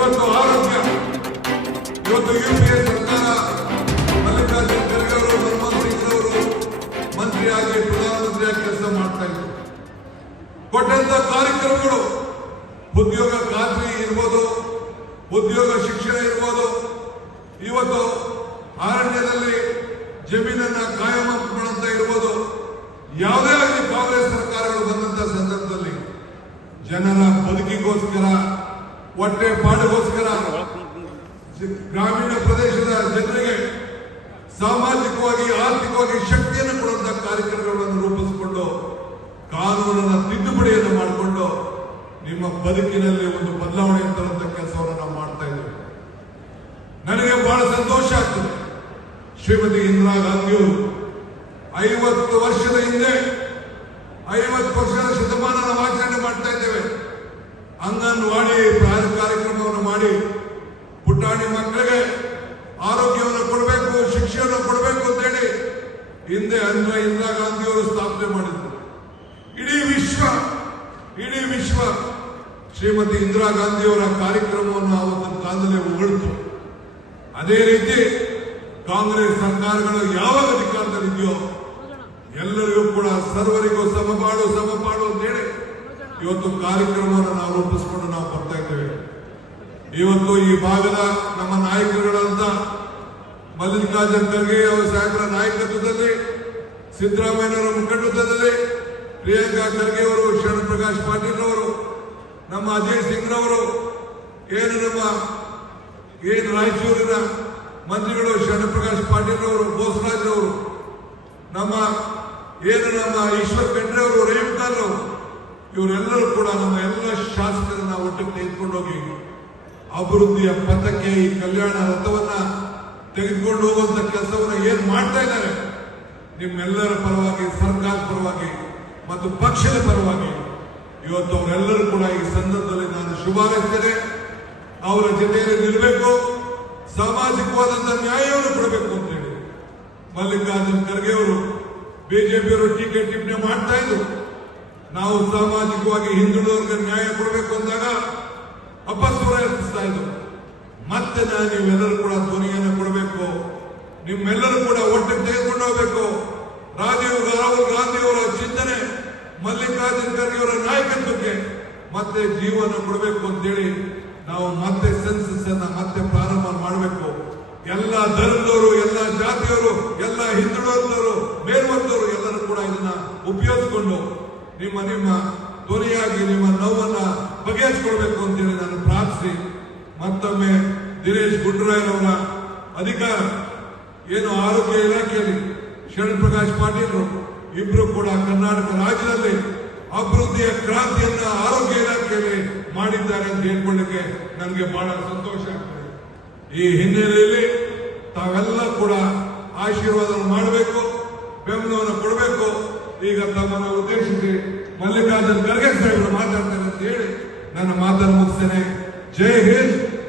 ಇವತ್ತು ಆರೋಗ್ಯ. ಇವತ್ತು ಯು ಪಿ ಎ ಸರ್ಕಾರ ಮಲ್ಲಿಕಾರ್ಜುನ ಖರ್ಗೆ ಅವರು ಮನಮೋಹನ್ ಸಿಂಗ್ ಅವರು ಮಂತ್ರಿ ಆಗಿ ಪ್ರಧಾನಮಂತ್ರಿಯಾಗಿ ಕೆಲಸ ಮಾಡ್ತಾ ಇದ್ದರು ಕೊಟ್ಟಂತ ಕಾರ್ಯಕ್ರಮಗಳು, ಉದ್ಯೋಗ ಖಾತ್ರಿ ಇರ್ಬೋದು, ಉದ್ಯೋಗ ಶಿಕ್ಷಣ ಇರ್ಬೋದು. ಇವತ್ತು ಅರಣ್ಯದಲ್ಲಿ ಜಮೀನನ್ನ ಕಾಯಂ ಮಾಡುವಂತ ಇರ್ಬೋದು. ಯಾವುದೇ ಆಗಲಿ ಕಾಂಗ್ರೆಸ್ ಸರ್ಕಾರಗಳು ಬಂದಂತ ಸಂದರ್ಭದಲ್ಲಿ ಜನರ ಬದುಕಿಗೋಸ್ಕರ ಹೊಟ್ಟೆ ಪಾಡಿಗೋಸ್ಕರ ಗ್ರಾಮೀಣ ಪ್ರದೇಶದ ಜನರಿಗೆ ಸಾಮಾಜಿಕವಾಗಿ, ಆರ್ಥಿಕವಾಗಿ ಶಕ್ತಿಯನ್ನು ಕೊಡುವಂತಹ ಕಾರ್ಯಕ್ರಮಗಳನ್ನು ರೂಪಿಸಿಕೊಂಡು ಕಾನೂನನ್ನ ತಿದ್ದುಪಡಿಯನ್ನು ಮಾಡಿಕೊಂಡು ನಿಮ್ಮ ಬದುಕಿನಲ್ಲಿ ಒಂದು ಬದಲಾವಣೆ ತರುವಂತ ಕೆಲಸವನ್ನು ನಾವು ಮಾಡ್ತಾ ಇದ್ದೇವೆ. ನನಗೆ ಬಹಳ ಸಂತೋಷ ಆಗ್ತದೆ. ಶ್ರೀಮತಿ ಇಂದಿರಾ ಗಾಂಧಿಯವರು ಐವತ್ತು ವರ್ಷದ ಹಿಂದೆ, ಐವತ್ತು ವರ್ಷದ ಶತಮಾನ ನಾವು ಆಚರಣೆ ಮಾಡ್ತಾ ಇದ್ದೇವೆ ಅಂಗನವಾಡಿ ಪ್ರಾಯ ಕಾರ್ಯಕ್ರಮವನ್ನು ಮಾಡಿ ಪುಟಾಣಿ ಮಕ್ಕಳಿಗೆ ಆರೋಗ್ಯವನ್ನು ಕೊಡಬೇಕು ಶಿಕ್ಷಣ ಕೊಡಬೇಕು ಅಂತೇಳಿ ಹಿಂದೆ ಅಂದ್ರೆ ಇಂದಿರಾ ಗಾಂಧಿಯವರು ಸ್ಥಾಪನೆ ಮಾಡಿದ್ರು. ಇಡೀ ವಿಶ್ವ ಇಡೀ ವಿಶ್ವ ಶ್ರೀಮತಿ ಇಂದಿರಾ ಗಾಂಧಿಯವರ ಕಾರ್ಯಕ್ರಮವನ್ನು ಆವತ್ತಿನ ಕಾಲದಲ್ಲಿ ಹೊಗಳಿತು. ಅದೇ ರೀತಿ ಕಾಂಗ್ರೆಸ್ ಸರ್ಕಾರಗಳು ಯಾವಾಗ ಅಧಿಕಾರದಲ್ಲಿದೆಯೋ ಎಲ್ಲರಿಗೂ ಕೂಡ ಸರ್ವರಿಗೂ ಸಮಪಾಡು ಸಮಪಾಡು ಅಂತೇಳಿ ಇವತ್ತು ಕಾರ್ಯಕ್ರಮವನ್ನು ನಾವು ರೂಪಿಸಿಕೊಂಡು ನಾವು ಬರ್ತಾ ಇದ್ದೇವೆ. ಇವತ್ತು ಈ ಭಾಗದ ನಮ್ಮ ನಾಯಕರುಗಳಂತ ಮಲ್ಲಿಕಾರ್ಜುನ್ ಖರ್ಗೆ ಅವರ ಸಾಹೇಬರ ನಾಯಕತ್ವದಲ್ಲಿ, ಸಿದ್ದರಾಮಯ್ಯನವರ ಮುಖಂಡತ್ವದಲ್ಲಿ, ಪ್ರಿಯಾಂಕಾ ಖರ್ಗೆ ಅವರು ಶರಣ್ ಪ್ರಕಾಶ್ ಪಾಟೀಲ್ ನಮ್ಮ ಅಜಯ್ ಸಿಂಗ್ ರವರು ಏನು ನಮ್ಮ ಏನು ರಾಯಚೂರಿನ ಮಂತ್ರಿಗಳು ಶರಣ್ ಪ್ರಕಾಶ್ ಪಾಟೀಲ್ ಅವರು ಬೋಸರಾಜ್ ಅವರು ನಮ್ಮ ಏನು ನಮ್ಮ ಈಶ್ವರ್ ಖಂಡ್ರೆ ಅವರು ಅವರು ಇವರೆಲ್ಲರೂ ಕೂಡ ನಮ್ಮ ಎಲ್ಲ ಶಾಸಕರನ್ನ ಒಟ್ಟಿಗೆ ತೆಗೆದುಕೊಂಡು ಹೋಗಿ ಅಭಿವೃದ್ಧಿಯ ಪಥಕ್ಕೆ ಈ ಕಲ್ಯಾಣ ರಥವನ್ನ ತೆಗೆದುಕೊಂಡು ಹೋಗುವಂತ ಕೆಲಸವನ್ನ ಏನ್ ಮಾಡ್ತಾ ಇದ್ದಾರೆ? ನಿಮ್ಮೆಲ್ಲರ ಪರವಾಗಿ, ಸರ್ಕಾರದ ಪರವಾಗಿ ಮತ್ತು ಪಕ್ಷದ ಪರವಾಗಿ ಇವತ್ತು ಅವರೆಲ್ಲರೂ ಕೂಡ ಈ ಸಂದರ್ಭದಲ್ಲಿ ನಾನು ಶುಭಾರೈಸ್ತೇನೆ. ಅವರ ಜೊತೆಯಲ್ಲಿ ನಿಲ್ಲಬೇಕು ಸಾಮಾಜಿಕವಾದಂತ ನ್ಯಾಯವನ್ನು ಕೊಡಬೇಕು ಅಂತ ಹೇಳಿ. ಮಲ್ಲಿಕಾರ್ಜುನ್ ಖರ್ಗೆ ಅವರು ಬಿಜೆಪಿಯವರು ಟೀಕೆ ಟಿಪ್ಪಣಿ ಮಾಡ್ತಾ ಇದ್ರು. ನಾವು ಸಾಮಾಜಿಕವಾಗಿ ಹಿಂದುಳಿದವರಿಗೆ ನ್ಯಾಯ ಕೊಡಬೇಕು ಅಂದಾಗ ಅಪಸ್ವರ ಎತ್ತಿಸ್ತಾ ಇದ್ರು ಮತ್ತೆ ನಾನು ನೀವೆಲ್ಲರೂ ಕೂಡ ಧ್ವನಿಯನ್ನು ಕೊಡಬೇಕು. ನಿಮ್ಮೆಲ್ಲರೂ ಕೂಡ ಒಟ್ಟಿಗೆ ತೆಗೆದುಕೊಂಡು ಹೋಗಬೇಕು. ರಾಜೀವ್ ರಾಹುಲ್ ಗಾಂಧಿಯವರ ಚಿಂತನೆ ಮಲ್ಲಿಕಾರ್ಜುನ್ ಖರ್ಗೆ ಅವರ ನಾಯಕತ್ವಕ್ಕೆ ಮತ್ತೆ ಜೀವನ ಕೊಡಬೇಕು ಅಂತೇಳಿ ನಾವು ಮತ್ತೆ ಸೆನ್ಸಸ್ ಅನ್ನ ಮತ್ತೆ ಪ್ರಾರಂಭ ಮಾಡಬೇಕು. ಎಲ್ಲ ಧರ್ಮದವರು, ಎಲ್ಲ ಜಾತಿಯವರು, ಎಲ್ಲ ಹಿಂದುಳಿದವರು ಮೇಲ್ವರ್ಗದವರು ಎಲ್ಲರೂ ಕೂಡ ಇದನ್ನ ಉಪಯೋಗಿಸಿಕೊಂಡು ನಿಮ್ಮ ನಿಮ್ಮ ಧ್ವನಿಯಾಗಿ ನಿಮ್ಮ ನೋವನ್ನ ಬಗೆಹರಿಸಿಕೊಳ್ಬೇಕು ಅಂತೇಳಿ ನಾನು ಪ್ರಾರ್ಥಿಸಿ ಮತ್ತೊಮ್ಮೆ ದಿನೇಶ್ ಗುಂಡೂರಾಯರವರ ಅಧಿಕಾರ. ಏನು ಆರೋಗ್ಯ ಇಲಾಖೆಯಲ್ಲಿ ಶರಣ್ ಪ್ರಕಾಶ್ ಪಾಟೀಲ್ ಇಬ್ರು ಕೂಡ ಕರ್ನಾಟಕ ರಾಜ್ಯದಲ್ಲಿ ಅಭಿವೃದ್ಧಿಯ ಕ್ರಾಂತಿಯನ್ನ ಆರೋಗ್ಯ ಇಲಾಖೆಯಲ್ಲಿ ಮಾಡಿದ್ದಾರೆ ಅಂತ ಹೇಳ್ಕೊಳ್ಳಿಕ್ಕೆ ನನಗೆ ಬಹಳ ಸಂತೋಷ ಆಗ್ತದೆ. ಈ ಹಿನ್ನೆಲೆಯಲ್ಲಿ ತಾವೆಲ್ಲ ಕೂಡ ಆಶೀರ್ವಾದ ಮಾಡಬೇಕು, ಬೆಂಬಲವನ್ನು ಕೊಡಬೇಕು. ಈಗ ತಮ್ಮನ್ನು ಉದ್ದೇಶಿಸಿ ಮಲ್ಲಿಕಾರ್ಜುನ್ ಖರ್ಗೆ ಸಾಹೇಬರು ಮಾತಾಡ್ತಾರೆ ಅಂತ ಹೇಳಿ ನನ್ನ ಮಾತನ್ನು ಮುಗಿಸ್ತೇನೆ. ಜೈ ಹಿಂದ್.